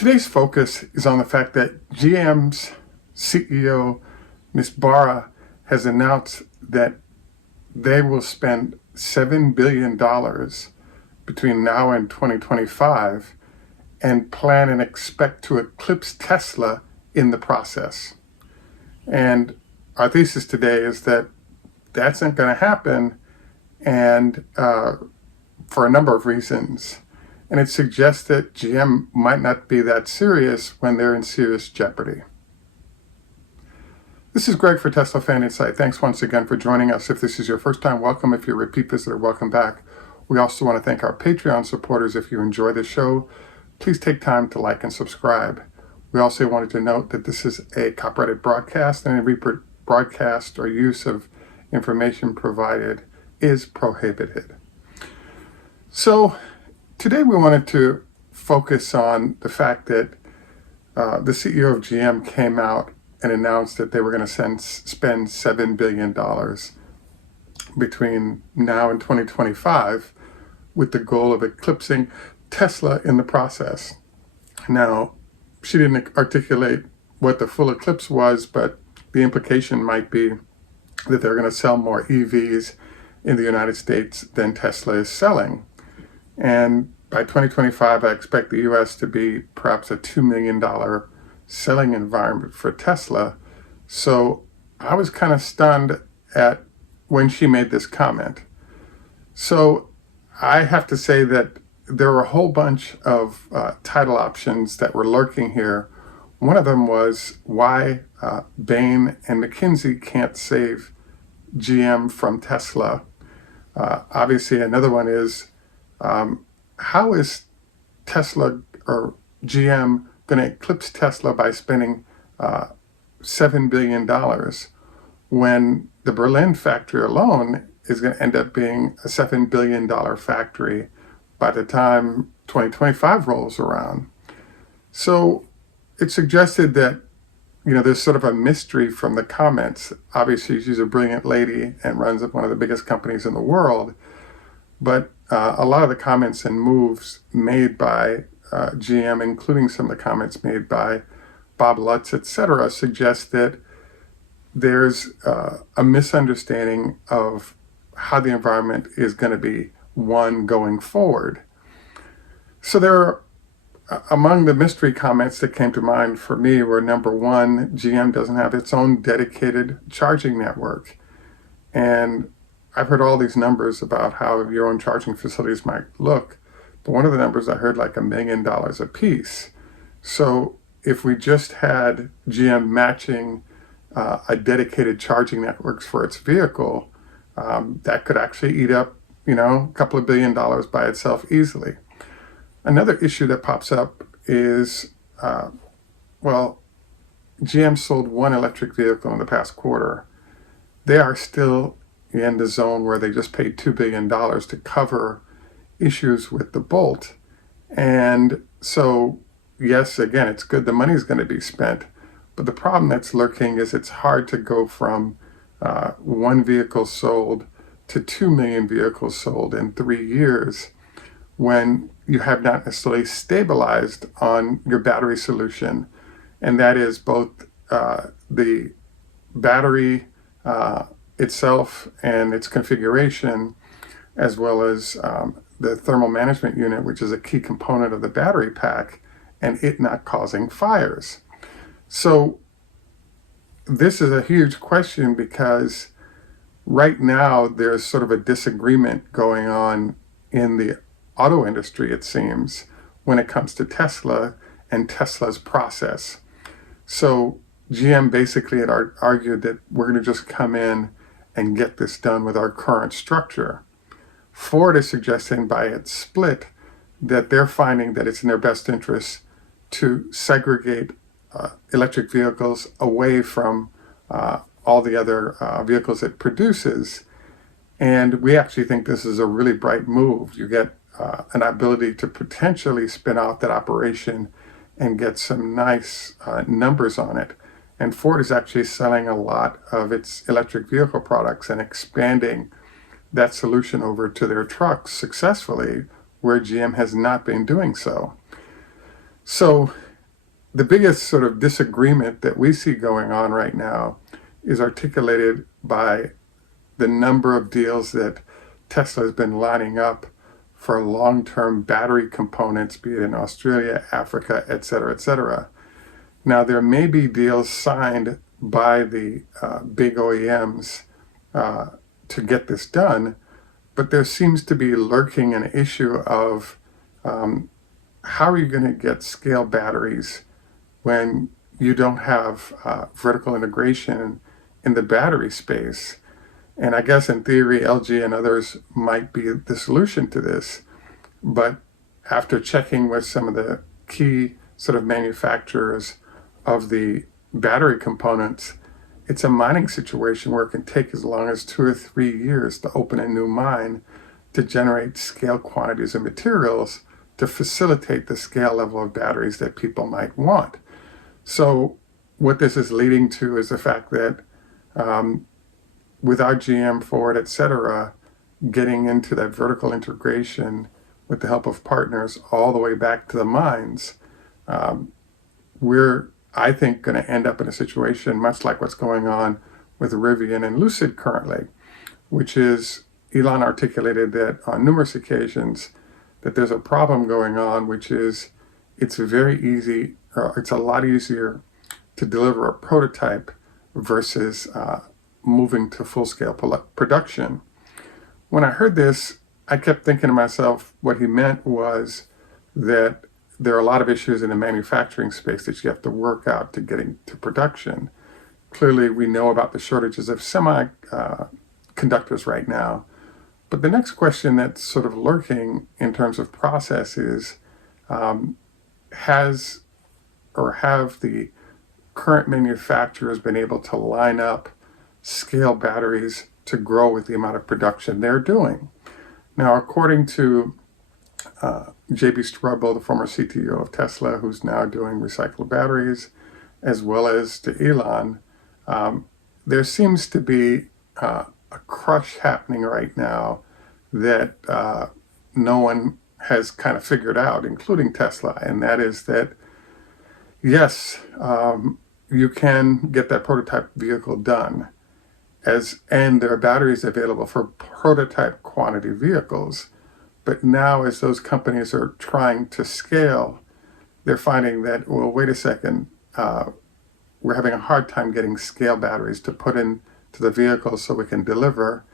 Today's focus is on the fact that GM's CEO, Ms. Barra, has announced that they will spend $7 billion between now and 2025 and plan and expect to eclipse Tesla in the process. And our thesis today is that that's not going to happen, and for a number of reasons. And it suggests that GM might not be that serious when they're in serious jeopardy. This is Greg for Teslafaninsight. Thanks once again for joining us. If this is your first time, welcome. If you're a repeat visitor, welcome back. We also want to thank our Patreon supporters. If you enjoy the show, please take time to like and subscribe. We also wanted to note that this is a copyrighted broadcast, and every broadcast or use of information provided is prohibited. So today we wanted to focus on the fact that the CEO of GM came out and announced that they were going to spend $7 billion between now and 2025 with the goal of eclipsing Tesla in the process. Now, she didn't articulate what the full eclipse was, but the implication might be that they're going to sell more EVs in the United States than Tesla is selling. And by 2025, I expect the US to be perhaps a $2 million selling environment for Tesla. So I was kind of stunned at when she made this comment. So I have to say that there were a whole bunch of title options that were lurking here. One of them was why Bain and McKinsey can't save GM from Tesla. Obviously, another one is how is Tesla or GM going to eclipse Tesla by spending $7 billion when the Berlin factory alone is going to end up being a $7 billion factory by the time 2025 rolls around. So it suggested that, there's sort of a mystery from the comments. Obviously, she's a brilliant lady and runs one of the biggest companies in the world. But a lot of the comments and moves made by GM, including some of the comments made by Bob Lutz, etc., suggest that there's a misunderstanding of how the environment is going to be one going forward. So there are, among the mystery comments that came to mind for me were, number one, GM doesn't have its own dedicated charging network. And I've heard all these numbers about how your own charging facilities might look, but one of the numbers I heard like $1 million a piece. So if we just had GM matching a dedicated charging networks for its vehicle, that could actually eat up, a couple of $1 billion by itself easily. Another issue that pops up is, GM sold one electric vehicle in the past quarter. They are still in the zone where they just paid $2 billion to cover issues with the Bolt. And so, yes, again, it's good. The money's going to be spent. But the problem that's lurking is it's hard to go from one vehicle sold to 2 million vehicles sold in 3 years when you have not necessarily stabilized on your battery solution. And that is both the battery itself and its configuration, as well as the thermal management unit, which is a key component of the battery pack, and it not causing fires. So this is a huge question because right now there's sort of a disagreement going on in the auto industry, it seems, when it comes to Tesla and Tesla's process. So GM basically had argued that we're going to just come in and get this done with our current structure. Ford is suggesting by its split that they're finding that it's in their best interest to segregate electric vehicles away from all the other vehicles it produces. And we actually think this is a really bright move. You get an ability to potentially spin out that operation and get some nice numbers on it. And Ford is actually selling a lot of its electric vehicle products and expanding that solution over to their trucks successfully, where GM has not been doing so. So the biggest sort of disagreement that we see going on right now is articulated by the number of deals that Tesla has been lining up for long-term battery components, be it in Australia, Africa, et cetera, et cetera. Now, there may be deals signed by the big OEMs to get this done, but there seems to be lurking an issue of how are you going to get scale batteries when you don't have vertical integration in the battery space? And I guess in theory, LG and others might be the solution to this. But after checking with some of the key sort of manufacturers of the battery components, it's a mining situation where it can take as long as 2 or 3 years to open a new mine to generate scale quantities of materials to facilitate the scale level of batteries that people might want. So what this is leading to is the fact that without GM, Ford, et cetera, getting into that vertical integration with the help of partners all the way back to the mines, we're, I think, going to end up in a situation much like what's going on with Rivian and Lucid currently, which is Elon articulated that on numerous occasions that there's a problem going on, which is it's very easy, or it's a lot easier to deliver a prototype versus moving to full-scale production. When I heard this, I kept thinking to myself, what he meant was that there are a lot of issues in the manufacturing space that you have to work out to getting to production. Clearly, we know about the shortages of semiconductors right now. But the next question that's sort of lurking in terms of process is, have the current manufacturers been able to line up scale batteries to grow with the amount of production they're doing? Now, according to J.B. Straubel, the former CTO of Tesla, who's now doing recycled batteries, as well as to Elon, there seems to be a crush happening right now that no one has kind of figured out, including Tesla, and that is that, yes, you can get that prototype vehicle done, and there are batteries available for prototype quantity vehicles. But now, as those companies are trying to scale, they're finding that, well, wait a second, we're having a hard time getting scale batteries to put into the vehicles so we can deliver.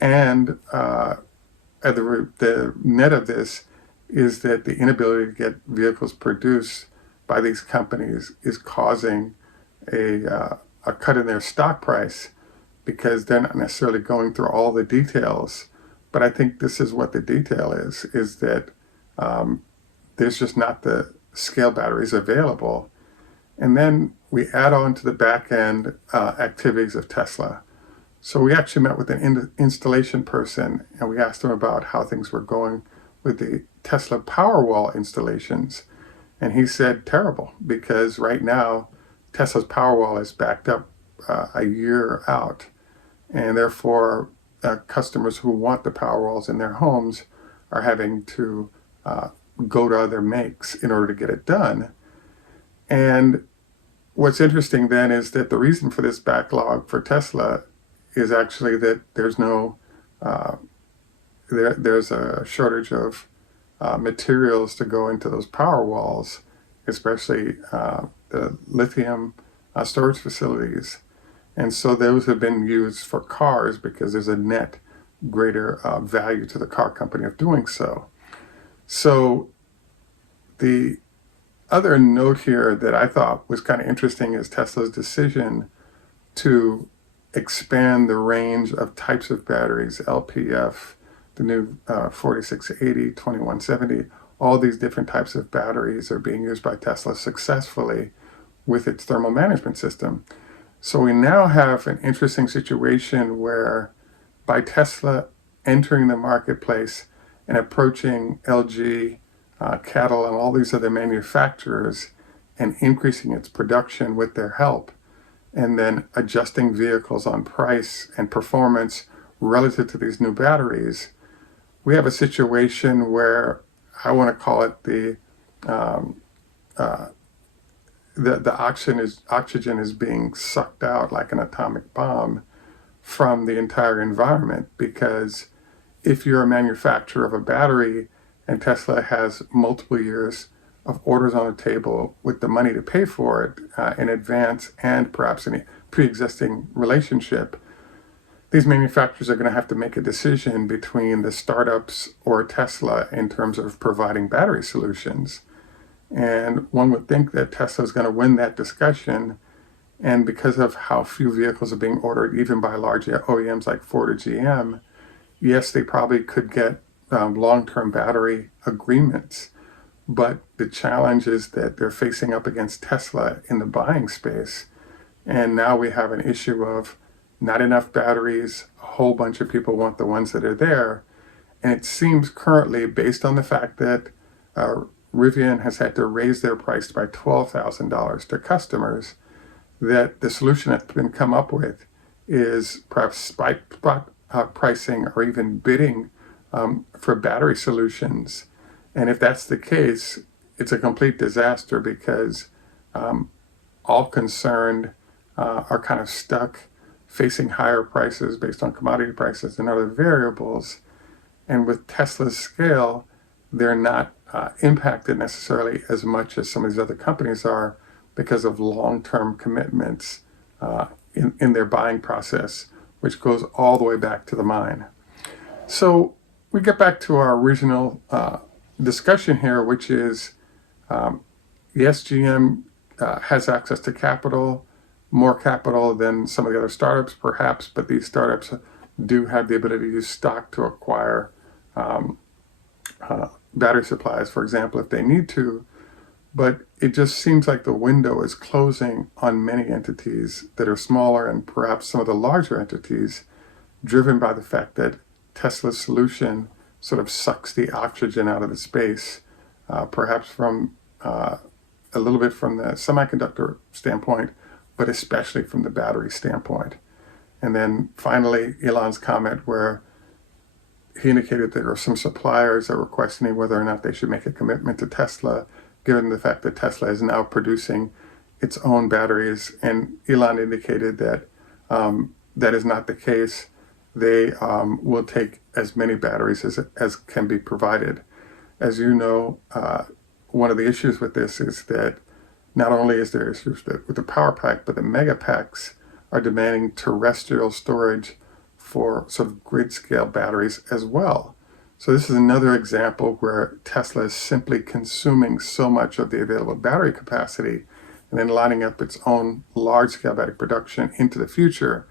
And the net of this is that the inability to get vehicles produced by these companies is causing a cut in their stock price, because they're not necessarily going through all the details. But I think this is what the detail is that there's just not the scale batteries available. And then we add on to the back end activities of Tesla. So we actually met with an installation person, and we asked him about how things were going with the Tesla Powerwall installations. And he said terrible, because right now Tesla's Powerwall is backed up a year out. And therefore, customers who want the Powerwalls in their homes are having to go to other makes in order to get it done. And what's interesting then is that the reason for this backlog for Tesla is actually that there's a shortage of materials to go into those Powerwalls, especially the lithium storage facilities. And so those have been used for cars because there's a net greater value to the car company of doing so. So the other note here that I thought was kind of interesting is Tesla's decision to expand the range of types of batteries, LPF, the new 4680, 2170, all these different types of batteries are being used by Tesla successfully with its thermal management system. So we now have an interesting situation where by Tesla entering the marketplace and approaching LG, Cattle, and all these other manufacturers and increasing its production with their help, and then adjusting vehicles on price and performance relative to these new batteries, we have a situation where I want to call it the oxygen is being sucked out like an atomic bomb from the entire environment, because if you're a manufacturer of a battery and Tesla has multiple years of orders on the table with the money to pay for it in advance, and perhaps any pre-existing relationship, these manufacturers are going to have to make a decision between the startups or Tesla in terms of providing battery solutions. And one would think that Tesla is going to win that discussion. And because of how few vehicles are being ordered, even by large OEMs like Ford or GM, yes, they probably could get long-term battery agreements. But the challenge is that they're facing up against Tesla in the buying space. And now we have an issue of not enough batteries. A whole bunch of people want the ones that are there. And it seems currently, based on the fact that Rivian has had to raise their price by $12,000 to customers, that the solution that's been come up with is perhaps spot pricing or even bidding for battery solutions. And if that's the case, it's a complete disaster, because all concerned are kind of stuck facing higher prices based on commodity prices and other variables. And with Tesla's scale, they're not impacted necessarily as much as some of these other companies are, because of long-term commitments in their buying process, which goes all the way back to the mine. So we get back to our original discussion here, which is, yes, GM has access to capital, more capital than some of the other startups perhaps, but these startups do have the ability to use stock to acquire battery supplies, for example, if they need to. But it just seems like the window is closing on many entities that are smaller, and perhaps some of the larger entities, driven by the fact that Tesla's solution sort of sucks the oxygen out of the space, perhaps from a little bit from the semiconductor standpoint, but especially from the battery standpoint. And then finally, Elon's comment where he indicated there are some suppliers that were questioning whether or not they should make a commitment to Tesla, given the fact that Tesla is now producing its own batteries. And Elon indicated that that is not the case. They will take as many batteries as can be provided. As you know, one of the issues with this is that not only is there issues with the power pack, but the mega packs are demanding terrestrial storage for sort of grid scale batteries as well. So this is another example where Tesla is simply consuming so much of the available battery capacity and then lining up its own large scale battery production into the future,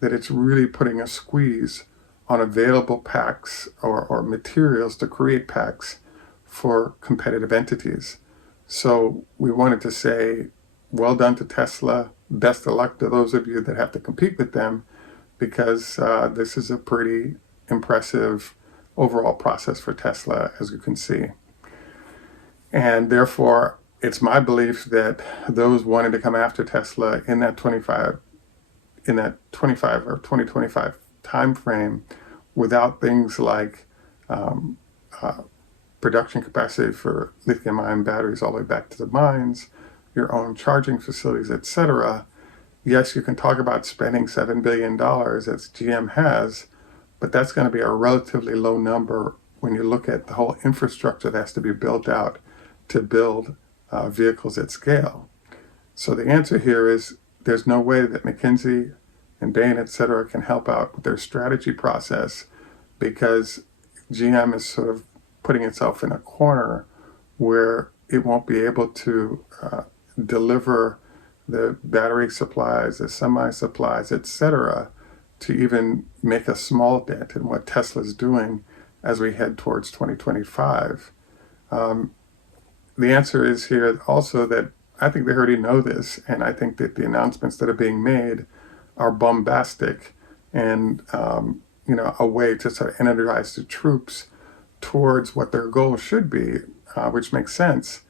that it's really putting a squeeze on available packs or materials to create packs for competitive entities. So we wanted to say, well done to Tesla. Best of luck to those of you that have to compete with them, because this is a pretty impressive overall process for Tesla, as you can see. And therefore, it's my belief that those wanting to come after Tesla in that 25 or 2025 time frame, without things like production capacity for lithium-ion batteries all the way back to the mines, your own charging facilities, etc. Yes, you can talk about spending $7 billion as GM has, but that's going to be a relatively low number when you look at the whole infrastructure that has to be built out to build vehicles at scale. So the answer here is there's no way that McKinsey and Bain, etc., can help out with their strategy process, because GM is sort of putting itself in a corner where it won't be able to deliver the battery supplies, the semi supplies, etc., to even make a small dent in what Tesla's doing as we head towards 2025. The answer is here also that I think they already know this, and I think that the announcements that are being made are bombastic and a way to sort of energize the troops towards what their goal should be, which makes sense,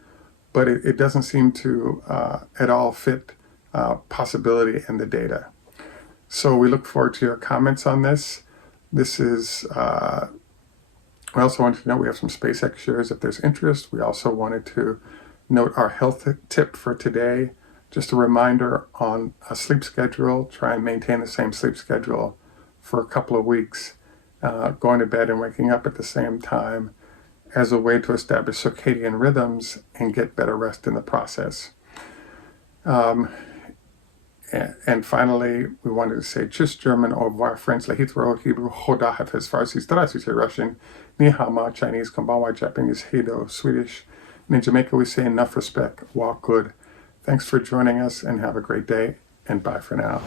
but it doesn't seem to at all fit possibility in the data. So we look forward to your comments on this. This is, I also wanted to know we have some SpaceX shares if there's interest. We also wanted to Note our health tip for today. Just a reminder on a sleep schedule. Try and maintain the same sleep schedule for a couple of weeks, going to bed and waking up at the same time, as a way to establish circadian rhythms and get better rest in the process. And finally, we wanted to say Tschüss German, au revoir French, Lahithro, Hebrew, Hoda, Hafiz, Farsi, Strassi, Russian, Ni hao ma, Chinese, Konbanwa, Japanese, Heido, Swedish. And in Jamaica, we say enough respect, walk good. Thanks for joining us and have a great day, and bye for now.